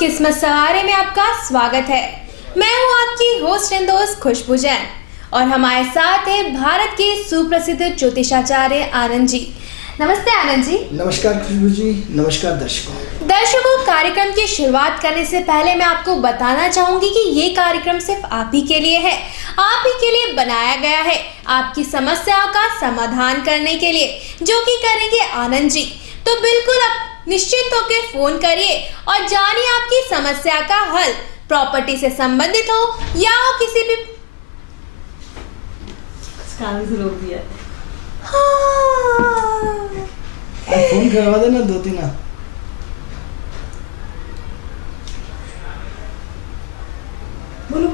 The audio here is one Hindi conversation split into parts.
किस्मत सवारे में आपका स्वागत है। मैं हूं आपकी होस्ट एंड दोस्त खुशबू जैन और हमारे साथ है भारत के सुप्रसिद्ध ज्योतिषाचार्य आनंद जी। नमस्ते आनंद जी। नमस्कार खुशबू जी, नमस्कार दर्शकों। कार्यक्रम की शुरुआत करने से पहले मैं आपको बताना चाहूंगी कि ये कार्यक्रम सिर्फ आप ही के लिए है, आप ही के लिए बनाया गया है, आपकी समस्याओं का समाधान करने के लिए, जो कि करेंगे आनंद जी। तो बिल्कुल आप निश्चित होकर फोन करिए और जानिए आपकी समस्या का हल, प्रॉपर्टी से संबंधित हो या हो किसी भी फोन करवा देना 2-3। बोलो।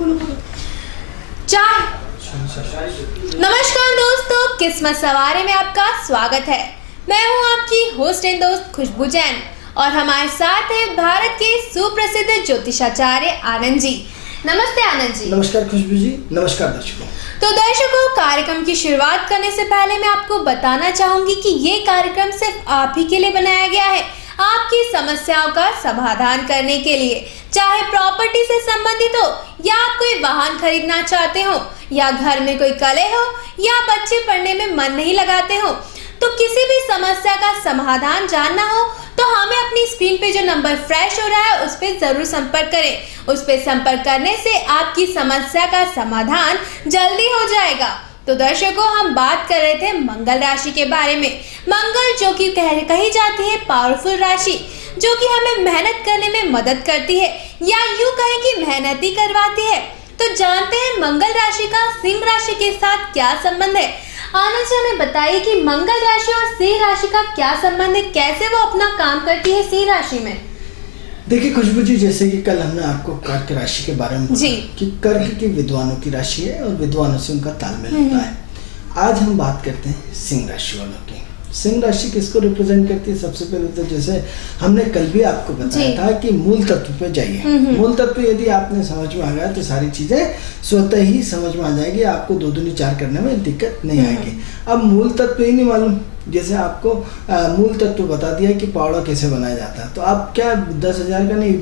नमस्कार दोस्तों, किस्मत सवारे में आपका स्वागत है। मैं हूं आपकी होस्ट एंड दोस्त खुशबू जैन और हमारे साथ है भारत के सुप्रसिद्ध ज्योतिषाचार्य आनंद जी। नमस्ते आनंद जी। नमस्कार खुशबू जी, नमस्कार दर्शकों। तो दर्शकों, कार्यक्रम की शुरुआत करने से पहले मैं आपको बताना चाहूंगी कि ये कार्यक्रम सिर्फ आप ही के लिए बनाया गया है, आपकी समस्याओं का समाधान करने के लिए। चाहे प्रॉपर्टी से संबंधित हो या आप कोई वाहन खरीदना चाहते हो या घर में कोई कलह हो या बच्चे पढ़ने में मन नहीं लगाते हो, तो किसी भी समस्या का समाधान जानना हो तो हमें अपनी स्क्रीन पे जो नंबर फ्लैश हो रहा है उस पर जरूर संपर्क करें। उस पर संपर्क करने से आपकी समस्या का समाधान जल्दी हो जाएगा। तो दर्शकों, हम बात कर रहे थे मंगल राशि के बारे में। मंगल जो कि कही जाती है पावरफुल राशि, जो कि हमें मेहनत करने में मदद करती है या यूं कहें कि मेहनत ही करवाती है। तो जानते हैं मंगल राशि का सिंह राशि के साथ क्या संबंध है। आनंद जी, हमें बताइए कि मंगल राशि और सिंह राशि का क्या संबंध है, कैसे वो अपना काम करती है सिंह राशि में। देखिए खुशबू जी, जैसे कि कल हमने आपको कर्क राशि के बारे में जी कि कर्क की विद्वानों की राशि है और विद्वानों से उनका तालमेल होता है। आज हम बात करते हैं सिंह राशि वालों की। सिंह राशि किसको रिप्रेजेंट करती है? सबसे पहले तो जैसे हमने कल भी आपको बताया था कि मूल तत्व पे जाइए। मूल तत्व यदि आपने समझ में आ गया तो सारी चीजें स्वतः ही समझ में आ जाएगी, आपको 2 दूनी 4 करने में दिक्कत नहीं आएगी। अब मूल तत्व ही नहीं मालूम, जैसे आपको मूल तत्व बता दिया कि पावड़ा कैसे बनाया जाता है, तो आप क्या 10,000 का नहीं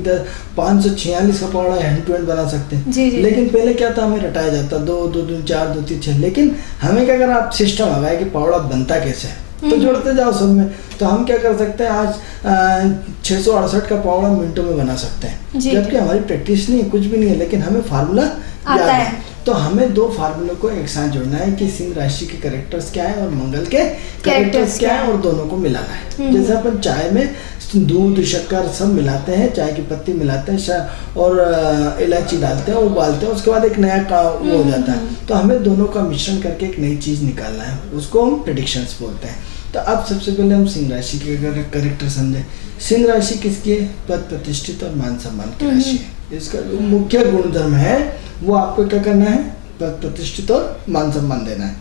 546 का पावड़ा हैंड टू हैंड बना सकते हैं। लेकिन पहले क्या था, हमें रटाया जाता 2 दूनी 4 2 3 6। लेकिन हमें क्या करना, आप सिस्टम आ गया कि पावड़ा बनता कैसे है, तो जोड़ते जाओ सब में। तो हम क्या कर सकते हैं, आज 668 का पावड़ा मिनटों में बना सकते हैं, जबकि हमारी प्रैक्टिस नहीं, कुछ भी नहीं है, लेकिन हमें फार्मूला याद है। तो हमें 2 फार्मूलों को एक साथ जोड़ना है कि सिंह राशि के कैरेक्टर्स क्या है और मंगल के कैरेक्टर्स क्या है, और दोनों को मिलाना है। जैसे अपन चाय में दूध शक्कर सब मिलाते हैं, चाय की पत्ती मिलाते हैं और इलायची डालते हैं, उबालते हैं, उसके बाद एक नया वो हो जाता है। तो हमें दोनों का मिश्रण करके एक नई चीज निकालना है, उसको हम प्रेडिक्शंस बोलते हैं। तो अब सबसे पहले हम सिंह राशि के कैरेक्टर समझे। सिंह राशि किसकी है? पद प्रतिष्ठित और मान सम्मान की राशि है। इसका जो मुख्य गुणधर्म है वो आपको क्या करना है, पद प्रतिष्ठित और मान सम्मान देना है।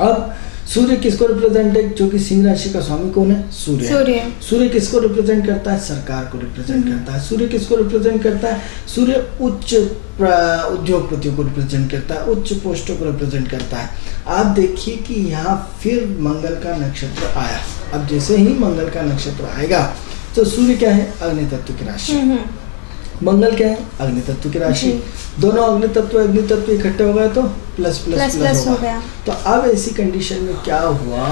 अब सूर्य किसको रिप्रेजेंट है? जो कि सिंह राशि का स्वामी कौन है? सूर्य। सूर्य किसको रिप्रेजेंट करता है? सरकार को रिप्रेजेंट करता है। सूर्य किसको रिप्रेजेंट करता है? सूर्य उच्च उद्योगपतियों को रिप्रेजेंट करता है, उच्च पोस्टों को रिप्रेजेंट करता है। आप देखिए कि यहाँ फिर मंगल का नक्षत्र आया। अब जैसे ही मंगल का नक्षत्र आएगा तो सूर्य क्या है? अग्नि तत्व की राशि। मंगल क्या है? अग्नि तत्व की राशि। दोनों अग्नि तत्व इकट्ठे हो गए तो प्लस प्लस प्लस हो गया। तो अब ऐसी कंडीशन में क्या हुआ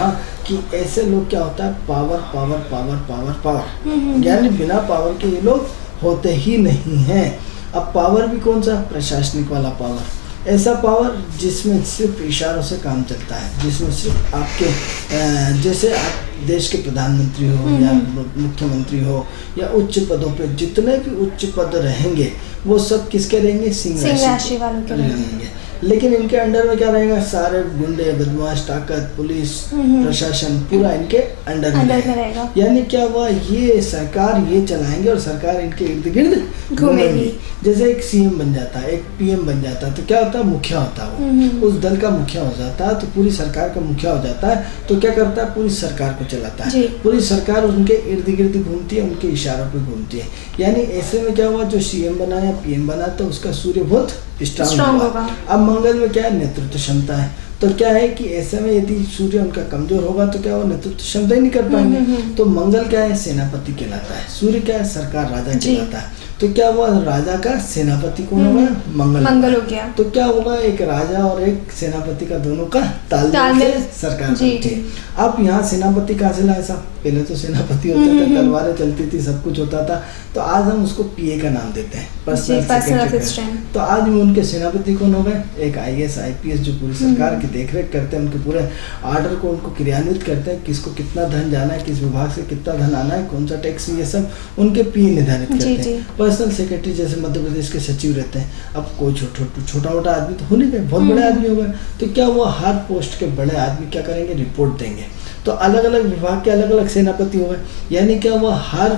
कि ऐसे लोग क्या होता है, power power power power power, यानी बिना पावर के ये लोग होते ही नहीं हैं। अब पावर भी कौन सा? प्रशासनिक वाला पावर, ऐसा पावर जिसमें सिर्फ इशारों से काम चलता है, जिसमें सिर्फ आपके जैसे आप देश के प्रधानमंत्री हो या मुख्यमंत्री हो या उच्च पदों पे जितने भी उच्च पद रहेंगे वो सब किसके रहेंगे? सिंह राशि वालों के रहेंगे। लेकिन इनके अंडर में क्या रहेगा? सारे गुंडे, बदमाश, ताकत, पुलिस, प्रशासन पूरा इनके अंडर में रहेगा। यानी क्या हुआ, ये सरकार ये चलाएंगे और सरकार इनके इर्द गिर्द घूमेगी। जैसे एक सीएम बन जाता है, एक पीएम बन जाता है, तो क्या होता है? मुखिया होता है, वो उस दल का मुखिया हो जाता है, तो पूरी सरकार का मुखिया हो जाता है। तो क्या करता है? पूरी सरकार को चलाता है, पूरी सरकार उनके इर्द गिर्द घूमती है, उनके इशारों पे घूमती है। यानी ऐसे में क्या हुआ, जो सीएम बना या पीएम बना तो उसका सूर्य बहुत स्ट्रांग होगा। अब मंगल में क्या है? नेतृत्व क्षमता है। तो क्या है कि ऐसे में यदि सूर्य उनका कमजोर होगा तो क्या वो नेतृत्व क्षमता ही नहीं कर पाएंगे। तो मंगल क्या है, सेनापति कहलाता है। सूर्य क्या है, सरकार राजा कहलाता है। तो क्या हुआ, राजा का सेनापति कौन होगा, मंगल हो गया। तो क्या होगा, एक राजा और एक सेनापति का दोनों का तालमेल से सरकार बनती है। अब यहाँ सेनापति कहाँ से लाए साहब, पहले तो सेनापति होते थे, तलवारें चलती थी, सब कुछ होता था। तो आज हम उसको पीए का नाम देते हैं, पर्सनल असिस्टेंट। तो आज उनके सेनापति कौन हो गए, एक आईएएस आईपीएस जो पूरी सरकार की देखरेख करते हैं, उनके पूरे आर्डर को उनको क्रियान्वित करते हैं, किसको कितना धन जाना है, किस विभाग से कितना धन आना है, कौन सा टैक्स, ये सब उनके पीए निर्धारित करते हैं। पर्सनल सेक्रेटरी जैसे मध्य प्रदेश के सचिव रहते हैं। अब कोई छोटा मोटा आदमी तो हो नहीं गए, बहुत बड़े आदमी हो गए। तो क्या वो हर पोस्ट के बड़े आदमी क्या करेंगे, रिपोर्ट देंगे। तो अलग अलग विभाग के अलग अलग सेनापति हो गए, यानी क्या वो हर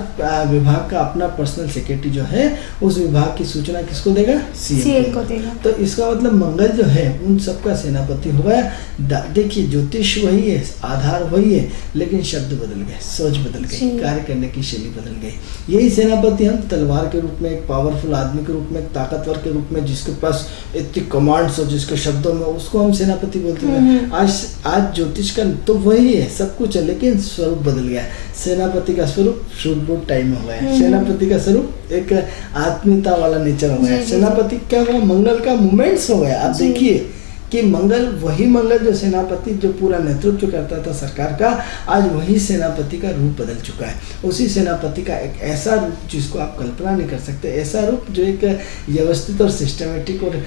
विभाग का अपना पर्सनल सेक्रेटरी जो है उस विभाग की सूचना किसको देगा, सीएम को देगा। तो इसका मतलब मंगल जो है उन सबका सेनापति हो गया। देखिए ज्योतिष वही है, आधार वही है, लेकिन शब्द बदल गए, सोच बदल गई, कार्य करने की शैली बदल गई। यही सेनापति हम तलवार के रूप में, एक पावरफुल आदमी के रूप में, एक ताकतवर के रूप में, जिसके पास इतनी कमांड्स हो, जिसके शब्दों में, उसको हम सेनापति बोलते हैं। आज ज्योतिष का तो वही है, सब कुछ है, लेकिन स्वरूप बदल गया। सेनापति का स्वरूप शूट टाइम हो गया, सेनापति का स्वरूप एक आत्मीयता वाला नेचर हो गया। सेनापति क्या हुआ, मंगल का मूवमेंट्स हो गया। आप देखिए कि मंगल, वही मंगल जो सेनापति जो पूरा नेतृत्व करता था सरकार का, आज वही सेनापति का रूप बदल चुका है। उसी सेनापति का एक ऐसा रूप जिसको आप कल्पना नहीं कर सकते, ऐसा रूप जो एक व्यवस्थित और सिस्टमेटिक और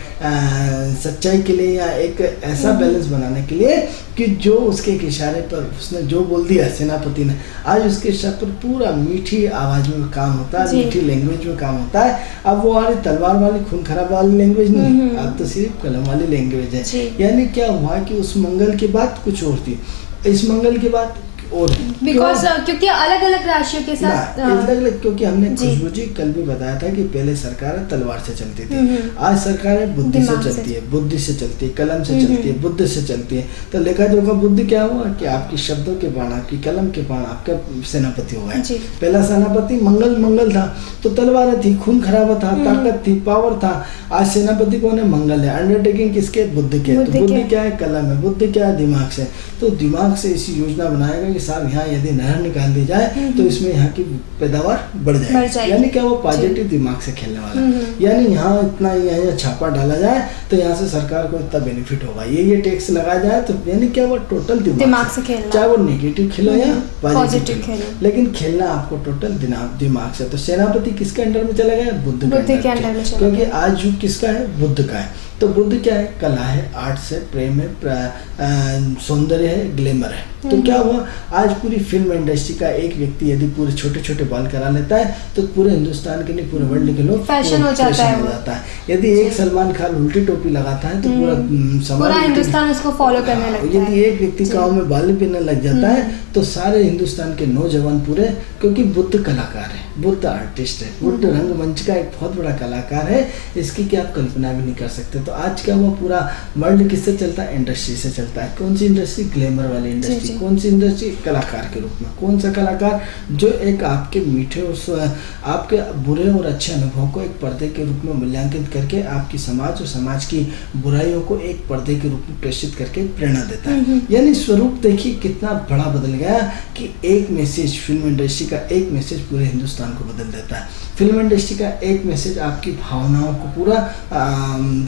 सच्चाई के लिए, या एक ऐसा बैलेंस बनाने के लिए कि जो उसके एक इशारे पर उसने जो बोल दिया सेनापति ने, आज उसके इशारे पर पूरा मीठी आवाज में काम होता है, मीठी लैंग्वेज में काम होता है। अब वो वाली तलवार वाली खून खराब वाली लैंग्वेज नहीं, अब तो सिर्फ कलम वाली लैंग्वेज है। यानी क्या हुआ कि उस मंगल की बात कुछ और थी, इस मंगल की बात और, बिकॉज क्योंकि अलग अलग राशियों के साथ अलग, क्योंकि हमने खुशबू जी कल भी बताया था कि पहले सरकार तलवार से चलती थी, आज सरकार बुद्धि से चलती है, बुद्धि से चलती है, कलम से चलती है, बुद्धि से चलती है। तो लेखा जोखा बुद्धि क्या हुआ कि आपकी शब्दों के बाण, आपकी कलम के बाण आपका सेनापति हो गया। पहला सेनापति मंगल था, तो तलवार थी, खून खराबा था, ताकत थी, पावर था। आज सेनापति कौन है, मंगल है। अंडरटेकिंग किसके, बुद्धि के। तो बुद्धि क्या है, कलम है। बुद्धि क्या है, दिमाग से। तो दिमाग से इसी योजना बनाएगा कि साहब यहाँ यदि नहर निकाल दी जाए तो इसमें यहाँ की पैदावार बढ़ जाएगी। यानी क्या, वो पॉजिटिव दिमाग से खेलने वाला। यानी यहाँ इतना यहाँ छापा डाला जाए तो यहाँ से सरकार को इतना बेनिफिट होगा, ये टैक्स लगाया जाए तो, यानी क्या, वो टोटल दिमाग से खेलना, चाहे वो नेगेटिव खेलो या पॉजिटिव खेलो, लेकिन खेलना आपको टोटल दिमाग से। तो सेनापति किसके अंडर में चला गया, बुद्ध के अंडर में, क्योंकि आज युग किसका है, बुद्ध का है। तो बुद्ध क्या है, कला है, आर्ट्स है, प्रेम है, सौंदर्य है, ग्लैमर है। तो क्या हुआ, आज पूरी फिल्म इंडस्ट्री का एक व्यक्ति यदि पूरे छोटे छोटे बाल करा लेता है तो पूरे हिंदुस्तान के लिए, पूरे वर्ल्ड के लोग फैशन हो जाता है। यदि एक सलमान खान उल्टी टोपी लगाता है तो पूरा हिंदुस्तान उसको फॉलो करने लगता है। यदि एक व्यक्ति गाँव में बाल पहनने लग जाता है तो सारे हिंदुस्तान के नौजवान पूरे, क्योंकि बुद्ध कलाकार है, बुद्ध आर्टिस्ट है, बुद्ध रंगमंच का एक बहुत बड़ा कलाकार है, इसकी क्या आप कल्पना भी नहीं कर सकते। तो आज क्या हुआ, पूरा वर्ल्ड किससे चलता है, इंडस्ट्री से चलता है। कौन सी इंडस्ट्री, ग्लैमर वाली इंडस्ट्री। कौन सी इंडस्ट्री, कलाकार के रूप में। कौन सा कलाकार, जो एक आपके मीठे और आपके बुरे और अच्छे अनुभव को एक पर्दे के रूप में मूल्यांकित करके आपकी समाज और समाज की बुराइयों को एक पर्दे के रूप में प्रेषित करके प्रेरणा देता है। यानी स्वरूप देखिए कितना बड़ा बदल गया कि एक मैसेज, फिल्म इंडस्ट्री का एक मैसेज पूरे हिंदुस्तान को बदल देता है। फिल्म इंडस्ट्री का एक मैसेज आपकी भावनाओं को पूरा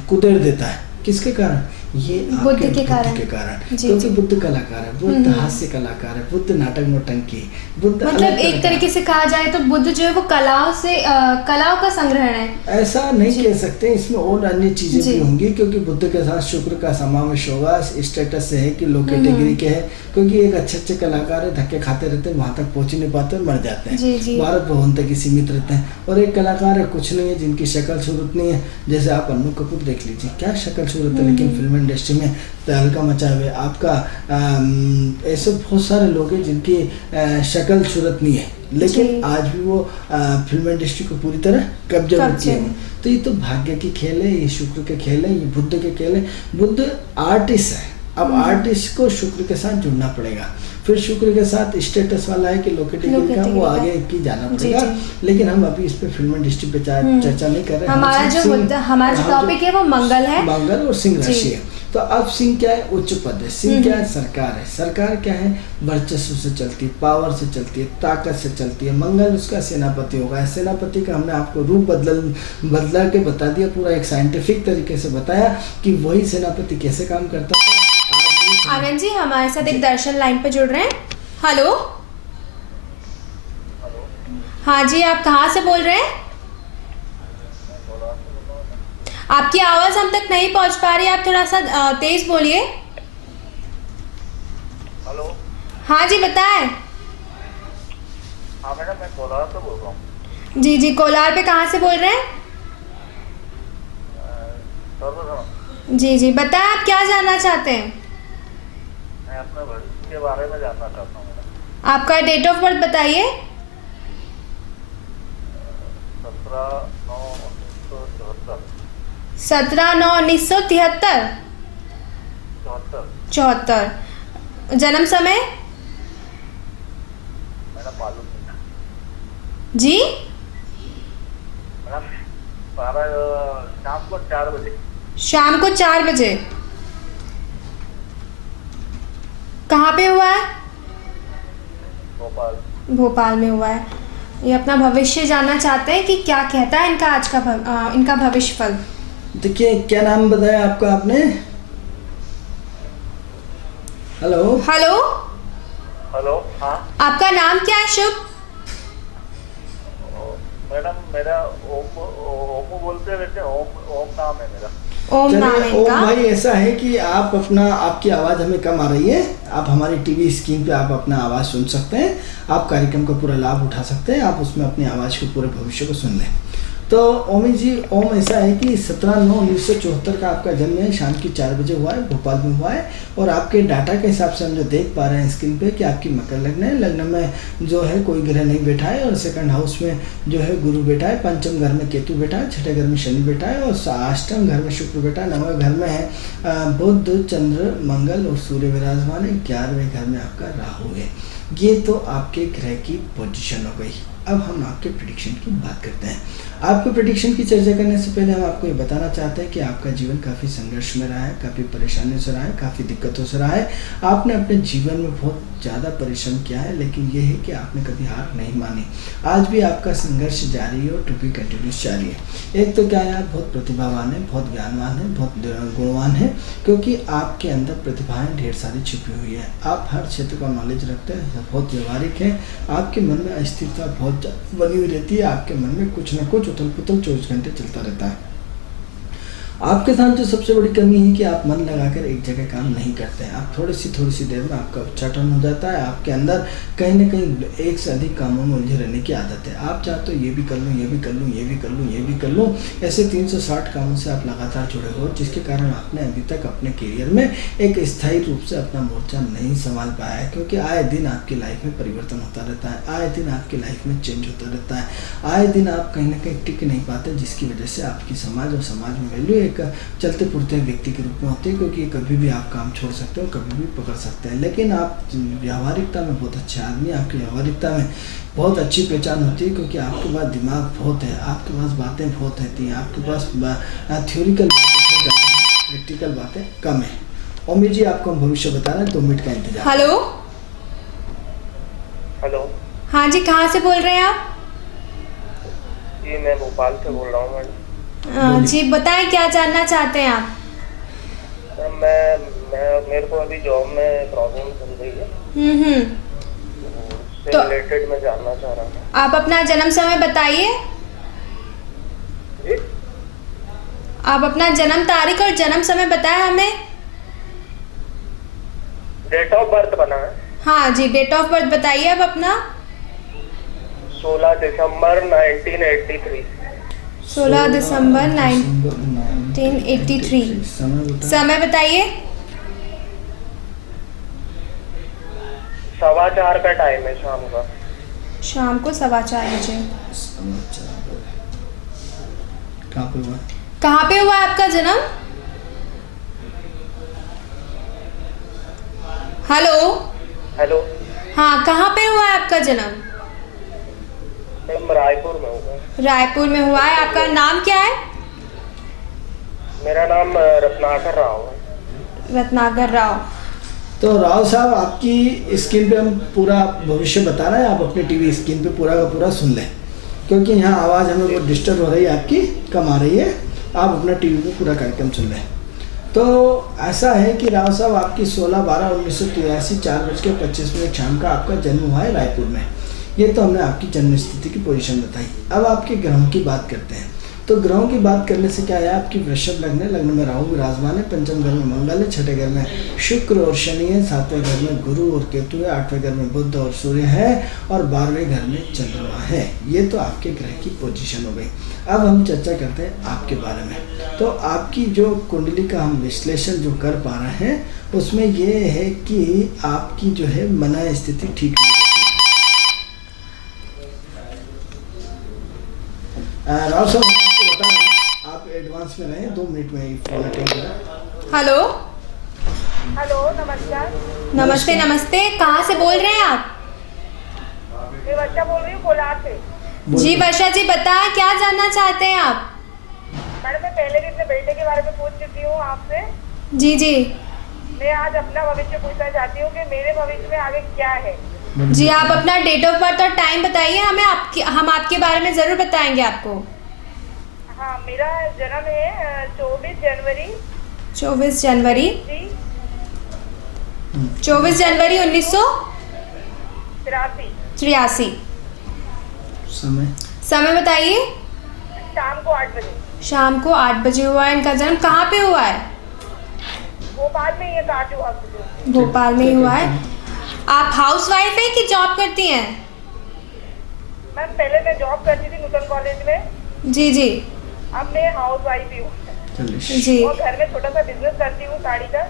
कुदेड़ देता है। किसके कारण, ये बुद्ध के कारण, क्योंकि बुद्ध कलाकार है, बुद्ध हास्य कलाकार है, बुद्ध नाटक नौटंकी, बुद्ध मतलब एक तरीके से कहा जाए तो बुद्ध जो है वो कलाओं का संग्रहण है। ऐसा नहीं कह सकते, इसमें और अन्य चीजें भी होंगी, क्योंकि बुद्ध के साथ शुक्र का समावेश होगा। स्टेटस से है कि लो कैटेगरी के है, क्योंकि एक अच्छे कलाकार है, धक्के खाते रहते हैं, वहां तक पहुंच नहीं पाते, मर जाते हैं, भारत भवन तक ही सीमित रहते हैं। और एक कलाकार है, कुछ नहीं है, जिनकी शक्ल सूरत नहीं है, जैसे आप अन्नू कपूर देख लीजिए, क्या शक्ल सूरत है, लेकिन फिल्म इंडस्ट्री में तहलका मचा हुआ है। आपका ऐसे बहुत सारे लोग हैं जिनकी शक्ल सूरत नहीं है, लेकिन आज भी वो फिल्म इंडस्ट्री को पूरी तरह कब्जा में किए। तो ये तो भाग्य की खेल है, ये शुक्र के खेल है, ये बुद्ध के खेल है। बुद्ध आर्टिस्ट है, अब आर्टिस्ट को शुक्र के साथ जुड़ना पड़ेगा। फिर शुक्र के साथ स्टेटस वाला है कि लोकेटिंग का, वो लोकेटिंग आगे की जाना जी, पड़ेगा। जी। लेकिन हम अभी इस पे फिल्म इंडस्ट्री पे चर्चा नहीं कर रहे हैं। हमारा हम जो सिंह- मुद्दा, हमारा जो हाँ, टॉपिक है वो मंगल है। मंगल और सिंह जी। राशि है। तो अब सिंह क्या है? उच्च पद है। सिंह क्या है? सरकार है। सरकार क्या है? वर्चस्व से चलती है, पावर से चलती है, ताकत से चलती है। मंगल उसका सेनापति होगा। सेनापति का हमने आपको रूप बदला के बता दिया, पूरा एक साइंटिफिक तरीके से बताया कि वही सेनापति कैसे काम करता था। आनंद जी हमारे साथ एक दर्शन लाइन पे जुड़ रहे हैं। हेलो, हाँ जी, आप कहाँ से बोल रहे हैं? आपकी आवाज़ हम तक नहीं पहुँच पा रही, आप थोड़ा सा तेज बोलिए। हेलो। हाँ जी बताएं। हाँ मैडम, मैं कोलार से बोल रहा हूँ। जी जी, कोलार पे कहाँ से बोल रहे हैं? सर्वप्रथम जी जी, बताएं आप क्या जानना चाहते हैं? मैं अपने भविष्य के बारे में जानना चाहता हूँ मैडम। आपका डेट ऑफ बर्थ बताइए। 17/9/1974। 17/9/1973। 74। जन्म समय? मैडम मालूम नहीं जी मैडम। 12 शाम को 4 बजे। शाम को 4 बजे। कहाँ पे हुआ है? भोपाल। भोपाल में हुआ है। ये अपना भविष्य जानना चाहते हैं कि क्या कहता है इनका आज का इनका भविष्य फल। देखिए, क्या नाम बताया आपका आपने? हेलो। Hello, hello. हाँ आपका नाम क्या है? शुभ। मैडम, मेरा ओमू बोलते रहते हैं। ओम नाम है मेरा। ओम नाम है चलिए ओम इनका। भाई, ऐसा है कि आप आपकी आवाज़ हमें कम आ रही है। आप हमारी टीवी स्क्रीन पे आप अपना आवाज़ सुन सकते हैं। आप कार्यक्रम का पूरा लाभ उठा सकते हैं। आप उसमें अपनी आवाज़ को पूरे भविष्य को सुन लें। तो ओमी जी, ओम ऐसा है कि 17/9/1974 का आपका जन्म है, शाम की 4 बजे हुआ है, भोपाल में हुआ है। और आपके डाटा के हिसाब से हम जो देख पा रहे हैं स्क्रीन पे कि आपकी मकर लग्न है। लग्न में जो है कोई ग्रह नहीं बैठा है, और सेकंड हाउस में जो है गुरु बैठा है, पंचम घर में केतु बैठा है, छठे घर में शनि बैठा है, और अष्टम घर में शुक्र बैठा है, नवम घर में है बुध, चंद्र, मंगल और सूर्य विराजमान है। 11वें घर में आपका राहु है। ये तो आपके ग्रह की पोजीशन हो गई। अब हम आपके प्रेडिक्शन की बात करते हैं। आपके प्रेडिक्शन की चर्चा करने से पहले हम आपको ये बताना चाहते हैं कि आपका जीवन काफ़ी संघर्ष में रहा है, काफ़ी परेशानियों से रहा है, काफ़ी दिक्कतों से रहा है। आपने अपने जीवन में बहुत ज़्यादा परिश्रम किया है, लेकिन ये है कि आपने कभी हार नहीं मानी। आज भी आपका संघर्ष जारी है और टू बी कंटिन्यूस जारी है। एक तो क्या है, आप बहुत प्रतिभावान हैं, बहुत ज्ञानवान हैं, बहुत गुणवान हैं, क्योंकि आपके अंदर प्रतिभाएं ढेर सारी छिपी हुई है। आप हर क्षेत्र का नॉलेज रखते हैं, बहुत व्यवहारिक हैं। आपके मन में अस्थिरता बहुत बनी हुई रहती है। आपके मन में कुछ न कुछ उथल पुथल 24 घंटे चलता रहता है। आपके साथ जो सबसे बड़ी कमी है कि आप मन लगाकर एक जगह काम नहीं करते हैं। आप थोड़ी सी देर में आपका उच्चाटन हो जाता है। आपके अंदर कहीं न कहीं एक से अधिक कामों में उलझे रहने की आदत है। आप चाहते हो ये भी कर लूँ, ये भी कर लूँ, ये भी कर लूँ, ये भी कर लूँ, ऐसे 360 कामों से आप लगातार जुड़े हो, जिसके कारण आपने अभी तक अपने करियर में एक स्थायी रूप से अपना मोर्चा नहीं संभाल पाया है। क्योंकि आए दिन आपकी लाइफ में परिवर्तन होता रहता है, आए दिन आपकी लाइफ में चेंज होता रहता है, आए दिन आप कहीं ना कहीं टिक नहीं पाते, जिसकी वजह से आपकी समाज और समाज में वैल्यू एक चलते पुरते व्यक्ति के रूप में होते हैं। क्योंकि कभी भी आप काम छोड़ सकते हो, कभी भी पकड़ सकते हैं। लेकिन आप व्यावहारिकता में बहुत अच्छे आदमी, आपकी व्यावहारिकता में बहुत अच्छी पहचान होती है, क्योंकि आपके पास दिमाग बहुत है, आपके पास बातें बहुत रहती हैं, आपके पास थ्योरिकल बातें बहुत ज़्यादा है, प्रैक्टिकल बातें कम है। ओमी जी, आपको हम भविष्य बता रहे हैं, 2 मिनट का इंतजार। हेलो। हेलो। हाँ जी, कहाँ से बोल रहे हैं आप? जी मैं भोपाल से बोल रहा हूँ मैडम। जी बताएं क्या जानना चाहते हैं आप? मैं मेरे को अभी जॉब में प्रॉब्लम चल रही है, उससे तो रिलेटेड मैं जानना चाह रहा हूँ। आप अपना जन्म समय बताइए। जी? आप अपना जन्म तारीख और जन्म समय बताएं हमें। डेट ऑफ बर्थ बना है। हाँ जी, डेट ऑफ बर्थ बताइए आप अपना। 16 दिसंबर 1983। 16 दिसंबर 1983। समय बताइए। 4:15 का टाइम है शाम का। शाम को 4:15 बजे। कहाँ पे हुआ? कहाँ पे हुआ आपका जन्म? हेलो। हाँ, कहाँ पे हुआ है आपका जन्म? मैम रायपुर में हूँ। रायपुर में हुआ है। आपका नाम क्या है? मेरा नाम रत्नाकर राव है। रत्नाकर राव। तो राव साहब, आपकी स्क्रीन पे हम पूरा भविष्य बता रहे हैं, आप अपने टीवी स्क्रीन पे पूरा का पूरा सुन लें, क्योंकि यहाँ आवाज़ हमें बहुत डिस्टर्ब हो रही है, आपकी कम आ रही है। आप अपना टीवी पे पूरा कार्यक्रम सुन लें। तो ऐसा है कि राव साहब, आपकी 16/12/1983 4:25 शाम का आपका जन्म हुआ है रायपुर में। ये तो हमने आपकी जन्म स्थिति की पोजीशन बताई। अब आपके ग्रहों की बात करते हैं। तो ग्रहों की बात करने से क्या है, आपकी वृषभ लग्न है, लग्न में राहु विराजमान है, पंचम घर में मंगल है, छठे घर में शुक्र और शनि है, सातवें घर में गुरु और केतु है, आठवें घर में बुध और सूर्य है, और 12वें घर में चंद्रमा है। ये तो आपके ग्रह की पोजीशन हो गई। अब हम चर्चा करते हैं आपके बारे में। तो आपकी जो कुंडली का हम विश्लेषण जो कर पा रहे हैं, उसमें ये है कि आपकी जो है मना स्थिति ठीक नहीं है। राव साहब, आपको बता रहे हैं, आप एडवांस में रहें, 2 मिनट में ही फोन अटेंड करें। हेलो। हेलो, नमस्कार। नमस्ते नमस्ते, कहाँ से बोल रहे हैं आप? मैं वर्षा बोल रही हूँ कोलार से। जी वर्षा जी, बताएं क्या जानना चाहते हैं आप? मैडम, मैं पहले भी अपने बेटे के बारे में पूछ चुकी हूँ आपसे। जी जी मैं आज अपना भविष्य पूछना चाहती हूँ कि मेरे भविष्य में आगे क्या है। जी, आप अपना डेट ऑफ बर्थ और टाइम बताइए हमें, हम आपके बारे में ज़रूर बताएंगे आपको। हाँ, मेरा जन्म है 24 जनवरी 24 जनवरी जी 24 जनवरी 1983। समय बताइए। शाम को 8 बजे। शाम को 8 बजे हुआ है इनका जन्म। कहाँ पे हुआ है? भोपाल में ही है, काजू हॉस्पिटल। भोपाल में ही हुआ है। आप हाउस वाइफ है कि जॉब करती हैं? मैम, पहले मैं जॉब करती थी नूतन कॉलेज में। जी जी अब मैं हाउस वाइफ ही हूँ जी और घर में छोटा सा बिजनेस करती हूँ साड़ी का।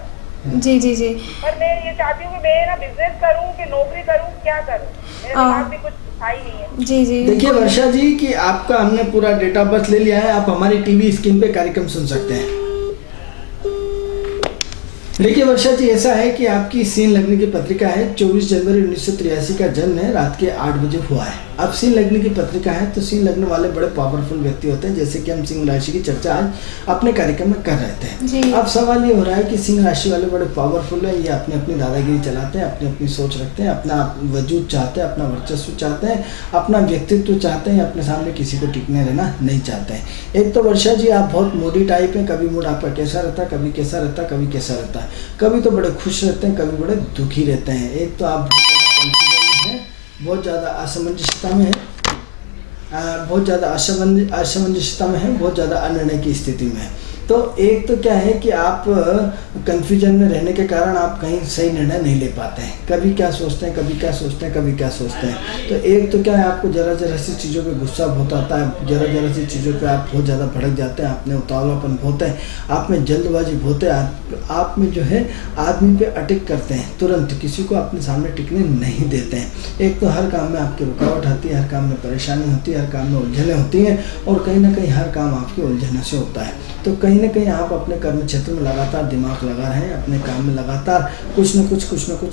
जी जी जी पर मैं ये चाहती हूँ कि मैं ना बिजनेस करूँ कि नौकरी करूँ, क्या करूँ, मेरे दिमाग में कुछ था ही नहीं है। जी जी। देखिए वर्षा जी, कि आपका हमने पूरा डेट ऑफ बर्थ ले लिया है, आप हमारी टीवी स्क्रीन पे कार्यक्रम सुन सकते हैं। देखिए वर्षा जी, ऐसा है कि आपकी सीन लग्न की पत्रिका है, 24 जनवरी 1983 का जन्म है, रात के 8 बजे हुआ है। अब सीन लग्न की पत्रिका है तो सीन लग्न वाले बड़े पावरफुल व्यक्ति होते हैं, जैसे कि हम सिंह राशि की चर्चा आज अपने कार्यक्रम में कर रहे जी। थे। अब सवाल ये हो रहा है कि सिंह राशि वाले बड़े पावरफुल है, ये अपनी अपनी दादागिरी चलाते हैं, अपनी अपनी सोच रखते हैं, अपना वजूद चाहते हैं, अपना वर्चस्व चाहते हैं, अपना व्यक्तित्व चाहते हैं, अपने सामने किसी को टिकने रहना नहीं चाहते हैं। एक तो वर्षा जी, आप बहुत मूडी टाइप हैं, कभी मूड आपका कैसा रहता है, कभी कैसा रहता है, कभी कैसा रहता है, कभी तो बड़े खुश रहते हैं, कभी बड़े दुखी रहते हैं। एक तो आप बहुत ज़्यादा कॉन्फिडेंट में हैं, बहुत ज़्यादा असमंजसता में है, बहुत ज़्यादा असमंजसता में है, बहुत ज़्यादा अनिर्णय की स्थिति में है। तो एक तो क्या है कि आप कन्फ्यूजन में रहने के कारण आप कहीं सही निर्णय नहीं ले पाते हैं, कभी क्या सोचते हैं, कभी क्या सोचते हैं, कभी क्या सोचते हैं। तो एक तो क्या है, आपको जरा सी चीज़ों पे गुस्सा बहुत आता है, जरा सी चीज़ों पे आप बहुत ज़्यादा भड़क जाते हैं, आप में उतावलापन बहुत है, आप में जल्दबाजी बहुत है, आप में जो है आदमी पे अटैक करते हैं, तुरंत किसी को अपने सामने टिकने नहीं देते हैं। एक तो हर काम में आपकी रुकावट आती है, हर काम में परेशानी होती है, हर काम में उलझने होती हैं, और कहीं ना कहीं हर काम आपकी उलझनों से होता है। तो कहीं ना कहीं आप अपने कर्म क्षेत्र में लगातार दिमाग लगा रहे हैं, अपने काम में लगातार कुछ न कुछ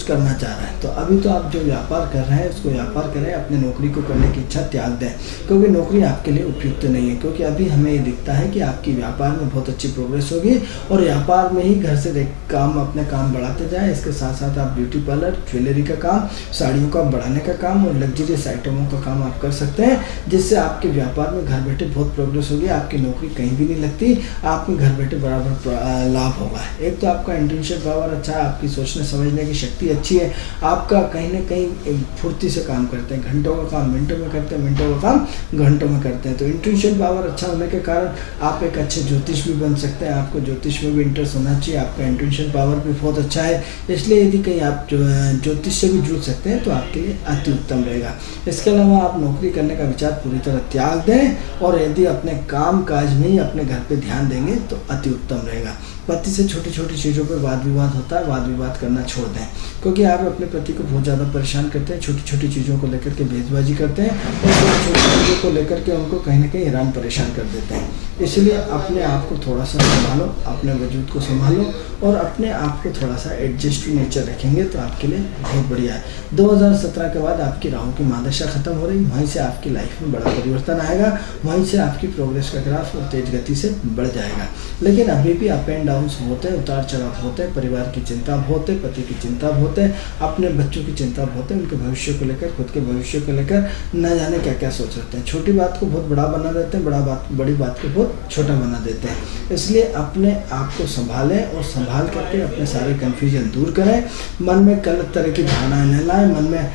करना चाह रहे हैं। तो अभी तो आप जो व्यापार कर रहे हैं उसको व्यापार करें, अपने नौकरी को करने की इच्छा त्याग दें, क्योंकि नौकरी आपके लिए उपयुक्त नहीं है। क्योंकि अभी हमें ये दिखता है कि आपकी व्यापार में बहुत अच्छी प्रोग्रेस होगी, और व्यापार में ही घर से काम अपने काम बढ़ाते जाएँ। इसके साथ साथ आप ब्यूटी पार्लर, ज्वेलरी का काम, साड़ियों का बढ़ाने का काम और लग्जरियस आइटमों का काम आप कर सकते हैं, जिससे आपके व्यापार में घर बैठे बहुत प्रोग्रेस होगी। आपकी नौकरी कहीं भी नहीं लगती, आपके घर बैठे बराबर लाभ होगा। एक तो आपका इंटेंशन पावर अच्छा है, आपकी सोचने समझने की शक्ति अच्छी है, आपका कहीं ना कहीं फुर्ती से काम करते हैं, घंटों का काम मिनटों में करते हैं, मिनटों का काम घंटों में करते हैं। तो इंटेंशन पावर अच्छा होने के कारण आप एक अच्छे ज्योतिष भी बन सकते हैं, आपको ज्योतिष में भी इंटरेस्ट होना चाहिए, आपका इंटेंशन पावर भी बहुत अच्छा है। इसलिए यदि कहीं आप ज्योतिष से भी जुड़ सकते हैं तो आपके लिए अति उत्तम रहेगा। इसके अलावा आप नौकरी करने का विचार पूरी तरह त्याग दें, और यदि अपने काम काज में ही अपने घर पे ध्यान देंगे तो अति उत्तम रहेगा। पति से छोटी छोटी चीज़ों पर वाद विवाद होता है, वाद विवाद करना छोड़ दें, क्योंकि आप अपने पति को बहुत ज़्यादा परेशान करते हैं, छोटी छोटी चीज़ों को लेकर के भेजबाजी करते हैं और छोटी छोटी चीज़ों को लेकर के उनको कहीं ना कहीं हैरान परेशान कर देते हैं। इसलिए अपने आप को थोड़ा सा संभालो, अपने वजूद को संभालो और अपने आप को थोड़ा सा एडजस्ट नेचर रखेंगे तो आपके लिए बहुत बढ़िया है। 2017 के बाद आपकी राहु की महादशा खत्म हो रही, वहीं से आपकी लाइफ में बड़ा परिवर्तन आएगा, वहीं से आपकी प्रोग्रेस का ग्राफ और तेज गति से बढ़ जाएगा। लेकिन अभी भी अप एंड डाउन्स होते हैं, उतार चढ़ाव होते हैं, परिवार की चिंता बहुत है, पति की चिंता बहुत है, अपने बच्चों की चिंता बहुत है, उनके भविष्य को लेकर, खुद के भविष्य को लेकर न जाने क्या क्या सोच रहे हैं। छोटी बात को बहुत बड़ा बना देते हैं, बड़ी बात को बहुत छोटा बना देते हैं। इसलिए अपने आप को संभालें और संभाल करके अपने सारे कन्फ्यूजन दूर करें। मन में गलत तरह की भावनाएं न लाएं, मन में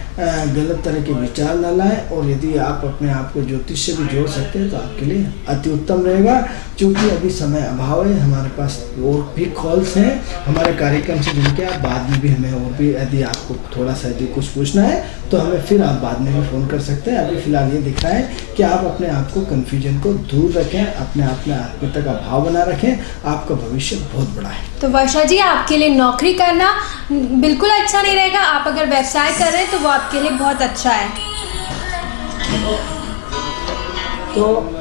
गलत तरह के विचार न लाएं और यदि आप अपने आप को ज्योतिष से भी जोड़ सकते हैं तो आपके लिए अति उत्तम रहेगा। क्योंकि अभी समय अभाव है, हमारे पास और भी कॉल्स हैं हमारे कार्यक्रम से जुड़ के, आप बाद में भी हमें और भी यदि आपको थोड़ा सा यदि कुछ पूछना है तो हमें फिर आप बाद में भी फ़ोन कर सकते हैं। अभी फ़िलहाल ये दिख रहा है कि आप अपने आप को कन्फ्यूजन को दूर रखें, अपने आप में आत्मीयता का भाव बना रखें, आपका भविष्य बहुत बड़ा है। तो वर्षा जी, आपके लिए नौकरी करना बिल्कुल अच्छा नहीं रहेगा। आप अगर व्यवसाय कर रहे हैं तो वो आपके लिए बहुत अच्छा है। तो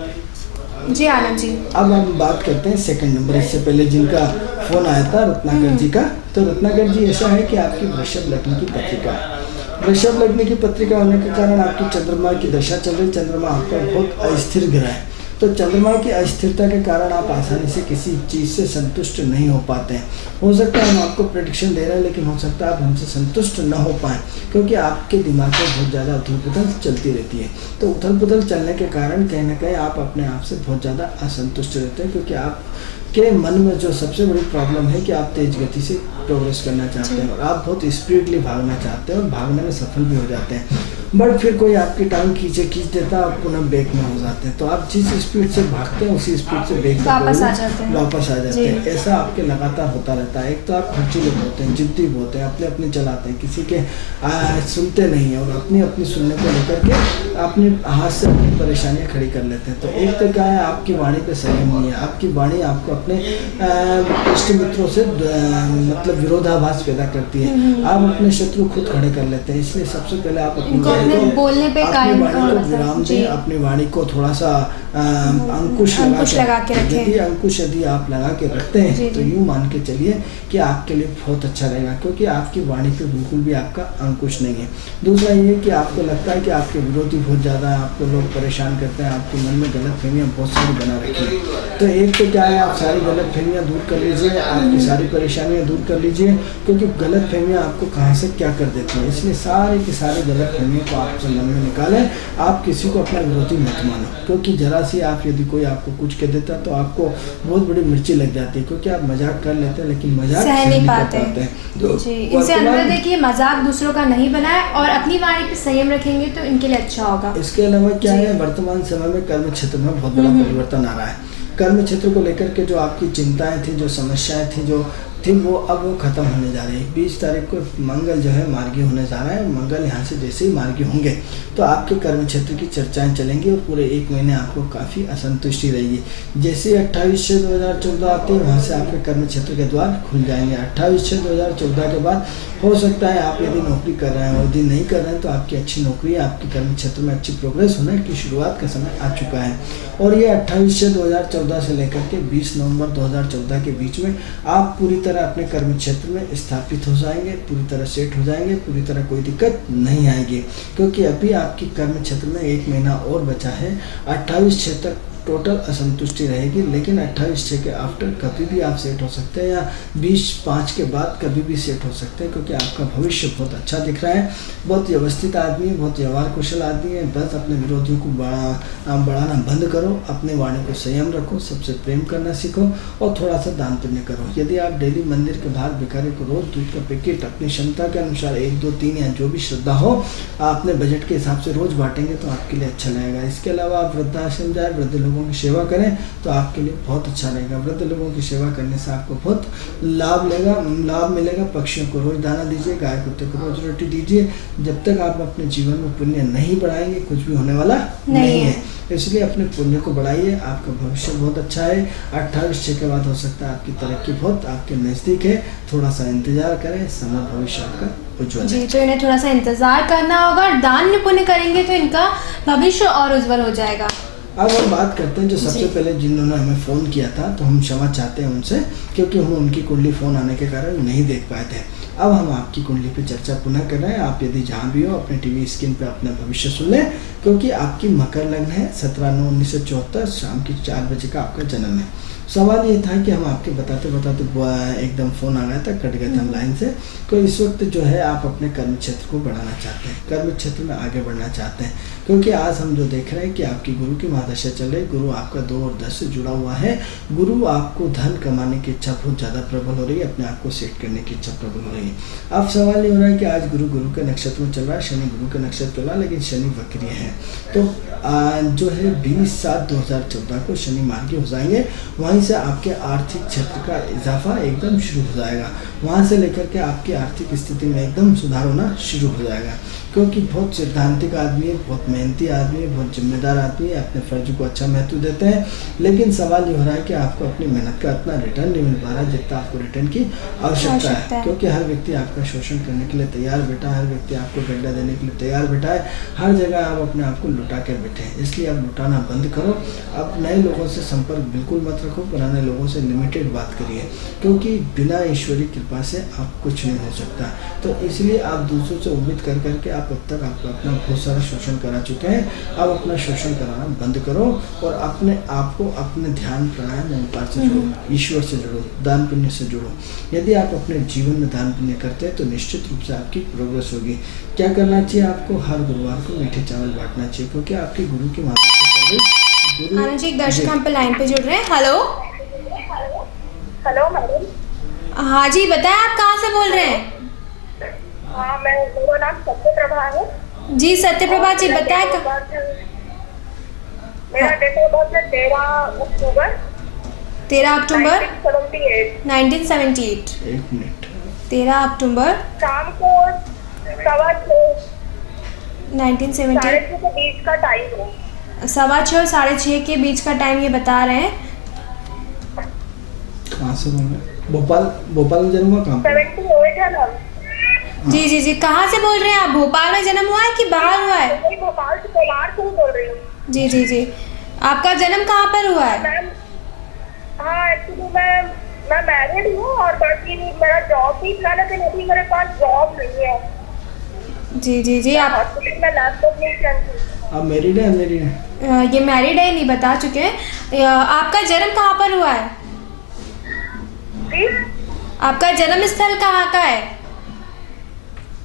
जी आनंद जी, अब हम बात करते हैं सेकंड नंबर। इससे पहले जिनका फ़ोन आया था रत्नाकर जी का, तो रत्नाकर जी ऐसा है कि आपकी वृषभ लग्न की पत्रिका है। वृषभ लग्न की पत्रिका होने के कारण आपकी चंद्रमा की दशा चल रही, चंद्रमा आपका बहुत अस्थिर ग्रह है। तो चंद्रमा की अस्थिरता के कारण आप आसानी से किसी चीज़ से संतुष्ट नहीं हो पाते हैं। हो सकता है हम आपको प्रेडिक्शन दे रहे हैं, लेकिन हो सकता है आप हमसे संतुष्ट न हो पाएँ, क्योंकि आपके दिमाग में बहुत ज़्यादा उथल पुथल चलती रहती है। तो उथल पुथल चलने के कारण कहीं ना कहीं आप अपने आप से बहुत ज़्यादा असंतुष्ट रहते हैं, क्योंकि आप के मन में जो सबसे बड़ी प्रॉब्लम है कि आप तेज गति से प्रोग्रेस करना चाहते हैं और आप बहुत स्पीडली भागना चाहते हैं और भागने में सफल भी हो जाते हैं, बट फिर कोई आपकी टांग खींच देता है, आप पुनः ब्रेक में हो जाते हैं। तो आप जिस स्पीड से भागते हैं उसी स्पीड से ब्रेक वापस आ जाते हैं। ऐसा आपके लगातार होता रहता है। एक तो आप खर्चीले होते हैं, जिद्दी होते हैं, अपने अपने चलाते हैं, किसी के सुनते नहीं हैं और अपनी अपनी सुनने को लेकर के अपने हाथ से अपनी परेशानियाँ खड़ी कर लेते हैं। तो एक तो क्या है, आपकी वाणी पे संयम नहीं है। आपकी वाणी आपको अपने इष्ट मित्रों से मतलब विरोधाभास पैदा करती है। आप अपने शत्रु खुद खड़े कर लेते हैं। इसलिए सबसे पहले आप अपनी बोलने पे कायम विराम दें, अपनी वाणी को थोड़ा सा अंकुश लगा के रखें। यदि आप लगा के रखते हैं तो यूँ मान के चलिए कि आपके लिए बहुत अच्छा रहेगा, क्योंकि आपकी वाणी पे बिल्कुल भी आपका अंकुश नहीं है। दूसरा ये कि आपको लगता है कि आपके विरोधी बहुत ज़्यादा है, आपको लोग परेशान करते हैं, आपके मन में गलतफहमियां बहुत सारी बना रखी है। तो एक तो क्या है, आप सारी गलतफहमियां दूर कर लीजिए, आपकी सारी परेशानियां दूर कर लीजिए, क्योंकि गलतफहमियां आपको कहाँ से क्या कर देती हैं। इसलिए सारी की सारी गलतफहमियों को आप अपने मन में निकालें। आप किसी को अपना विरोधी मत मानो, क्योंकि जरा सी आप यदि कोई आपको कुछ कह देता है तो आपको बहुत बड़ी मिर्ची लग जाती है, क्योंकि आप मजाक कर लेते हैं लेकिन मजाक सह नहीं पाते हैं। तो इनसे अनुरोध है कि मजाक दूसरों का नहीं बनाए और अपनी वाणी पे संयम रखेंगे तो इनके लिए अच्छा होगा। इसके अलावा क्या है, वर्तमान समय में कर्म क्षेत्र में बहुत बड़ा परिवर्तन आ रहा है। कर्म क्षेत्र को लेकर के जो आपकी चिंताएं थी, जो समस्याएं थी, वो अब खत्म होने जा रही है। 20 तारीख को मंगल जो है मार्गी होने जा रहा है। मंगल यहाँ से जैसे ही मार्गी होंगे तो आपके कर्म क्षेत्र की चर्चाएं चलेंगी और पूरे एक महीने आपको काफ़ी असंतुष्टि रहेगी। जैसे 28/6/2014 आती है, वहाँ से आपके कर्म क्षेत्र के द्वार खुल जाएंगे। 28/6/2014 के बाद हो सकता है आप यदि नौकरी कर रहे हैं और यदि नहीं कर रहे हैं तो आपकी अच्छी नौकरी, आपके कर्म क्षेत्र में अच्छी प्रोग्रेस होने की शुरुआत का समय आ चुका है। और ये 28/6/2014 से लेकर के 20 नवंबर 2014 के बीच में आप पूरी तरह अपने कर्म क्षेत्र में स्थापित हो जाएंगे, पूरी तरह सेट हो जाएंगे, पूरी तरह कोई दिक्कत नहीं आएगी, क्योंकि अभी आपकी कर्म क्षेत्र में 1 महीना और बचा है। 28/6 तक टोटल असंतुष्टि रहेगी, लेकिन 28/6 के आफ्टर कभी भी आप सेट हो सकते हैं या 20/5 के बाद कभी भी सेट हो सकते हैं, क्योंकि आपका भविष्य बहुत अच्छा दिख रहा है। बहुत व्यवस्थित आदमी है, बहुत व्यवहार कुशल आदमी है। बस अपने विरोधियों को बढ़ाना बंद करो, अपने वाणी को संयम रखो, सबसे प्रेम करना सीखो और थोड़ा सा दान पुण्य करो। यदि आप डेली मंदिर के बाहर भिखारी को रोज दूध का पैकेट अपनी क्षमता के अनुसार 1, 2, 3 या जो भी श्रद्धा हो अपने बजट के हिसाब से रोज बांटेंगे तो आपके लिए अच्छा लगेगा। इसके अलावा आप वृद्धाश्रम जाए, वृद्ध लोगों की सेवा करें तो आपके लिए बहुत अच्छा रहेगा। वृद्ध लोगों की सेवा करने से आपको बहुत लाभ मिलेगा। पक्षियों को रोज दाना दीजिए, गाय कुत्ते को रोज रोटी दीजिए। जब तक आप अपने जीवन में पुण्य नहीं बढ़ाएंगे कुछ भी होने वाला नहीं है। इसलिए अपने पुण्य को बढ़ाइए, आपका भविष्य बहुत अच्छा है। 28 के बाद हो सकता है आपकी तरक्की बहुत आपके नज़दीक है, थोड़ा सा इंतजार करें, समय भविष्य आपका उज्ज्वल है। जी, तो इन्हें थोड़ा सा इंतजार करना होगा और दान पुण्य करेंगे तो इनका भविष्य और उज्जवल हो जाएगा। अब हम बात करते हैं जो सबसे पहले जिन्होंने हमें फ़ोन किया था, तो हम क्षमा चाहते हैं उनसे, क्योंकि हम उनकी कुंडली फ़ोन आने के कारण नहीं देख पाए थे। अब हम आपकी कुंडली पे चर्चा पुनः कर रहे हैं। आप यदि जहाँ भी हो अपने टीवी स्क्रीन पे अपना भविष्य सुन लें, क्योंकि आपकी मकर लग्न है, 17/9/1974 शाम की 4 बजे का आपका जन्म है। सवाल ये था कि हम आपके बताते बताते एकदम फ़ोन आ गया था, कट गए थे हम लाइन से। तो इस वक्त जो है आप अपने कर्म क्षेत्र को बढ़ाना चाहते हैं, कर्म क्षेत्र में आगे बढ़ना चाहते हैं, क्योंकि आज हम जो देख रहे हैं कि आपकी गुरु की महादशा चल रही, गुरु आपका 2 और 10 से जुड़ा हुआ है। गुरु आपको धन कमाने की इच्छा बहुत ज़्यादा प्रबल हो रही है, अपने आप को सेट करने की इच्छा प्रबल हो रही है। अब सवाल ये हो रहा है कि आज गुरु के नक्षत्र में चल रहा है, शनि गुरु के नक्षत्र चल रहा है, लेकिन शनि वक्रीय है। तो जो है 20/7/2014 को शनि मार्गी हो जाएंगे। वहीं से आपके आर्थिक क्षेत्र का इजाफा एकदम शुरू हो जाएगा, वहाँ से लेकर के आपकी आर्थिक स्थिति में एकदम सुधार होना शुरू हो जाएगा, क्योंकि बहुत सिद्धांतिक आदमी है, बहुत मेहनती आदमी है, बहुत जिम्मेदार आदमी है, अपने फर्ज को अच्छा महत्व देते हैं। लेकिन सवाल ये हो रहा है कि आपको अपनी मेहनत का इतना रिटर्न नहीं मिल पा रहा जितना आपको रिटर्न की आवश्यकता है, क्योंकि हर व्यक्ति आपका शोषण करने के लिए तैयार बैठा है, हर व्यक्ति आपको गड्ढा देने के लिए तैयार बैठा है, हर जगह आप अपने आप को लुटा कर बैठे हैं। इसलिए आप लुटाना बंद करो, अब नए लोगों से संपर्क बिल्कुल मत रखो, पुराने लोगों से लिमिटेड बात करिए, क्योंकि बिना ईश्वरी कृपा से आप कुछ नहीं हो सकता। तो इसलिए आप दूसरों से उम्मीद कर करके आप अब तक आपको अपना बहुत सारा शोषण करा चुके हैं। अब अपना शोषण कराना बंद करो और अपने आप को अपने ध्यान प्राणायाम ओंकार से जुड़ो, ईश्वर से जुड़ो, दान पुण्य से जुड़ो। यदि आप अपने जीवन में दान पुण्य करते हैं तो निश्चित रूप से आपकी प्रोग्रेस होगी। क्या करना चाहिए आपको? हर गुरुवार को मीठे चावल बांटना चाहिए, क्योंकि आपकी गुरु की माता से पहले गुरु। हाँ जी, एक दर्शक हम पे लाइन पे जुड़ रहे हैं। Hello hello madam. हाँ जी, बताएं आप कहाँ से बोल रहे हैं? हाँ, मेरा नाम सत्यप्रभा है। जी सत्यप्रभा जी, बताएं मेरा डेट ऑफ बर्थ है 13 अक्टूबर 1978। एक मिनट, 13 अक्टूबर शाम को 6:15 1978, 6:30 के बीच का टाइम है। 6:15 और 6:30 के बीच का टाइम ये बता रहे हैं। कहाँ से बोल रहे हैं? भोपाल में जन्म हुआ कहाँ पे? 78 है ना। जी जी जी, कहाँ से बोल रहे हैं आप? भोपाल में जन्म हुआ है कि बाहर हुआ है? मैं भोपाल से कोलार से बोल रही हूँ। जी जी जी, आपका जन्म कहाँ पर हुआ है? मैम, हाँ एक्चुअली मैं मैरिड हूँ और बाकी मेरा जॉब भी था, लेकिन अभी मेरे पास जॉब नहीं है। जी जी जी, आप हॉस्पिटल में लैपटॉप नहीं चलती। आप मैरिड है अनमैरिड है? ये मैरिड है, नहीं बता चुके हैं। आपका जन्म कहाँ पर हुआ है? जी, आपका जन्म स्थल कहाँ का है?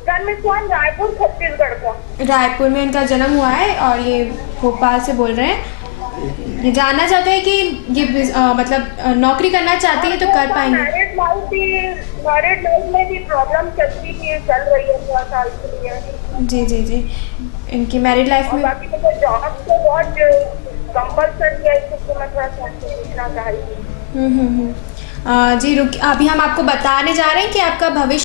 जन्मस्थान रायपुर छत्तीसगढ़ का। रायपुर में इनका जन्म हुआ है और ये भोपाल से बोल रहे हैं। ये जानना चाहते हैं कि ये मतलब नौकरी करना चाहती है तो कर पाएंगे? मैरिड लाइफ में भी प्रॉब्लम चल रही है थोड़ा साल के लिए। जी जी जी, इनकी मैरिड लाइफ में बाकी मुझे जॉब तो बहुत कंपल्सरी है, इसको मैं थोड़ा सा पूछना चाह रही हूँ। जी रुक, अभी हम आपको बताने जा रहे हैं कि आपका भविष्य